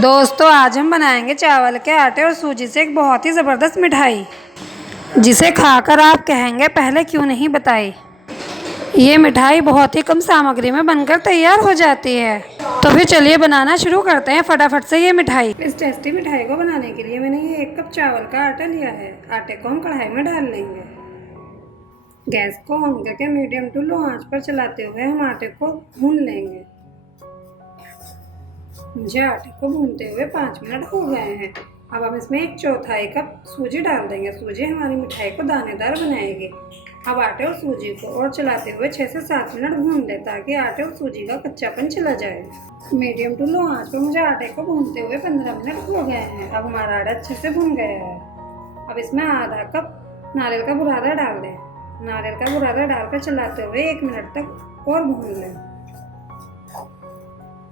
दोस्तों आज हम बनाएंगे चावल के आटे और सूजी से एक बहुत ही ज़बरदस्त मिठाई, जिसे खाकर आप कहेंगे पहले क्यों नहीं बताई। ये मिठाई बहुत ही कम सामग्री में बनकर तैयार हो जाती है। तो फिर चलिए बनाना शुरू करते हैं फटाफट से ये मिठाई। इस टेस्टी मिठाई को बनाने के लिए मैंने ये 1 कप चावल का आटा लिया है। आटे को हम कढ़ाई में डाल लेंगे। गैस को ऑन करके मीडियम टू लो आंच पर चलाते हुए हम आटे को भून लेंगे। मुझे आटे को भूनते हुए 5 मिनट हो गए हैं। अब हम इसमें 1/4 कप सूजी डाल देंगे। सूजी हमारी मिठाई को दानेदार बनाएगी। अब आटे और सूजी को और चलाते हुए 6 से 7 मिनट भून लें ताकि आटे और सूजी का कच्चापन चला जाए। मीडियम टू लो आंच पर मुझे आटे को भूनते हुए 15 मिनट हो गए हैं। अब हमारा आटा अच्छे से भून गया है। अब इसमें आधा कप नारियल का बुरादा डाल दें। नारियल का बुरादा डालकर चलाते हुए 1 मिनट तक और भून लें।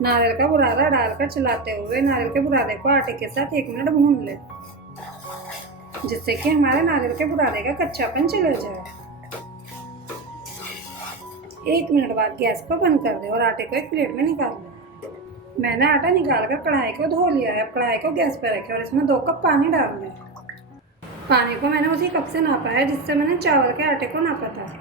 नारियल का बुरादा डालकर चलाते हुए नारियल के बुरादे को आटे के साथ 1 मिनट भून लें, जिससे कि हमारे नारियल के बुरादे का कच्चापन चला जाए। 1 मिनट बाद गैस को बंद कर दें और आटे को एक प्लेट में निकाल लें। मैंने आटा निकालकर कढ़ाई को धो लिया है। अब कढ़ाई को गैस पर रखें और इसमें 2 कप पानी डाल दें। पानी को मैंने उसी कप से नापा है जिससे मैंने चावल के आटे को नापा था।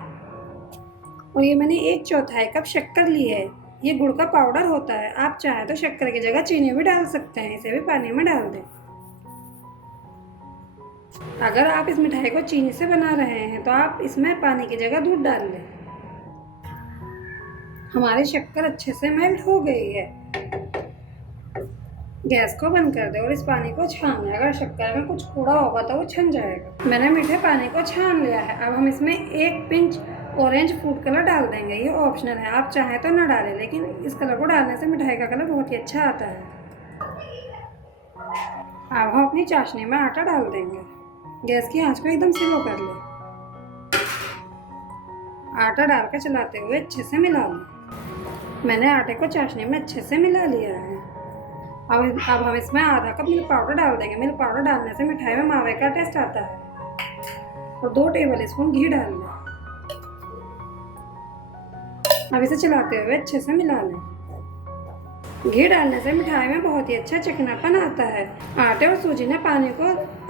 और ये मैंने 1/4 कप शक्कर ली है। ये गुड़ का पाउडर होता है। आप चाहें तो शक्कर की जगह चीनी भी डाल सकते हैं। इसे भी पानी में डाल दें। अगर आप इस मिठाई को चीनी से बना रहे हैं तो आप इसमें पानी की जगह दूध डाल लें। हमारी शक्कर अच्छे से मेल्ट हो गई है। गैस को बंद कर दें और इस पानी को छान लें। अगर शक्कर में कुछ कूड़ा होगा तो वो छन जाएगा। मैंने मीठे पानी को छान लिया है। अब हम इसमें 1 पिंच ऑरेंज फूड कलर डाल देंगे। ये ऑप्शनल है, आप चाहें तो ना डालें, लेकिन इस कलर को डालने से मिठाई का कलर बहुत ही अच्छा आता है। अब हम अपनी चाशनी में आटा डाल देंगे। गैस की आंच को एकदम स्लो कर लें। आटा डालकर चलाते हुए अच्छे से मिला लें। मैंने आटे को चाशनी में अच्छे से मिला लिया है। अब हम इसमें आधा कप मिल्क पाउडर डाल देंगे। मिल्क पाउडर डालने से मिठाई में मावे का टेस्ट आता है। और 2 टेबल स्पून घी डाल लें। अब इसे चलाते हुए अच्छे से मिला लें। घी डालने से मिठाई में बहुत ही अच्छा चिकनापन आता है। आटे और सूजी ने पानी को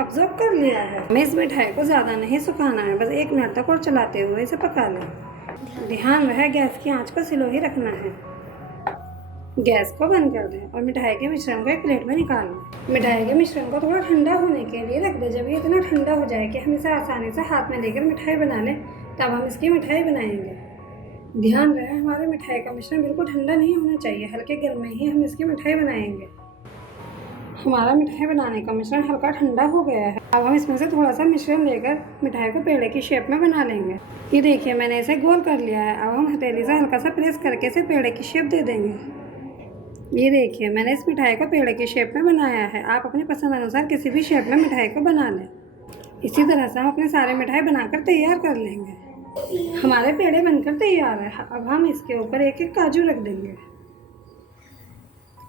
अब्जॉर्ब कर लिया है। हमें इस मिठाई को ज़्यादा नहीं सुखाना है, बस 1 मिनट तक और चलाते हुए इसे पका लें। ध्यान रहे गैस की आंच को स्लो ही रखना है। गैस को बंद कर दें और मिठाई के मिश्रण को एक प्लेट में निकाल लें। मिठाई के मिश्रण को थोड़ा ठंडा होने के लिए रख दें। जब ये इतना ठंडा हो जाए कि हम इसे आसानी से हाथ में लेकर मिठाई बना लें, तब हम इसकी मिठाई बनाएंगे। ध्यान रहे हमारे मिठाई का मिश्रण बिल्कुल ठंडा नहीं होना चाहिए। हल्के गर्म में ही हम इसकी मिठाई बनाएंगे। हमारा मिठाई बनाने का मिश्रण हल्का ठंडा हो गया है। अब हम इसमें से थोड़ा सा मिश्रण लेकर मिठाई को पेड़े की शेप में बना लेंगे। ये देखिए मैंने इसे गोल कर लिया है। अब हम हथेली से हल्का सा प्रेस करके इसे पेड़े की शेप दे देंगे। ये देखिए मैंने इस मिठाई को पेड़े की शेप में बनाया है। आप अपनी पसंद अनुसार किसी भी शेप में मिठाई को बना लें। इसी तरह से हम अपने सारे मिठाई बनाकर तैयार कर लेंगे। हमारे पेड़े बनकर तैयार है। अब हम इसके ऊपर 1-1 काजू रख देंगे।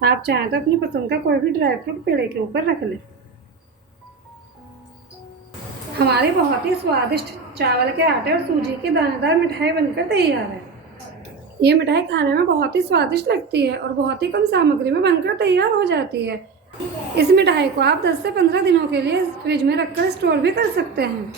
आप चाहें तो अपनी पसंद का कोई भी ड्राई फ्रूट पेड़े के ऊपर रख लें। हमारी बहुत ही स्वादिष्ट चावल के आटे और सूजी की दानेदार मिठाई बनकर तैयार है। ये मिठाई खाने में बहुत ही स्वादिष्ट लगती है और बहुत ही कम सामग्री में बनकर तैयार हो जाती है। इस मिठाई को आप 10 से 15 दिनों के लिए फ्रिज में रखकर स्टोर भी कर सकते हैं।